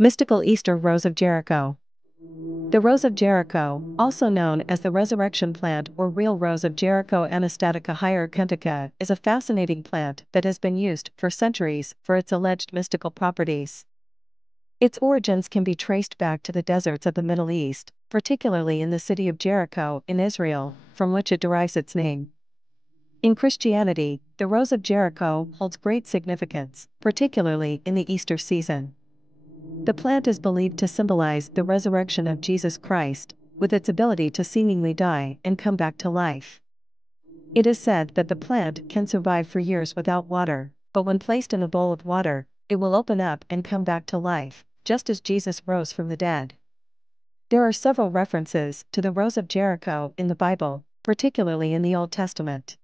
Mystical Easter Rose of Jericho. The Rose of Jericho, also known as the resurrection plant or real Rose of Jericho Anastatica hieracanthica, is a fascinating plant that has been used for centuries for its alleged mystical properties. Its origins can be traced back to the deserts of the Middle East, particularly in the city of Jericho in Israel, from which it derives its name. In Christianity, the Rose of Jericho holds great significance, particularly in the Easter season. The plant is believed to symbolize the resurrection of Jesus Christ, with its ability to seemingly die and come back to life. It is said that the plant can survive for years without water, but when placed in a bowl of water, it will open up and come back to life, just as Jesus rose from the dead. There are several references to the Rose of Jericho in the Bible, particularly in the Old Testament.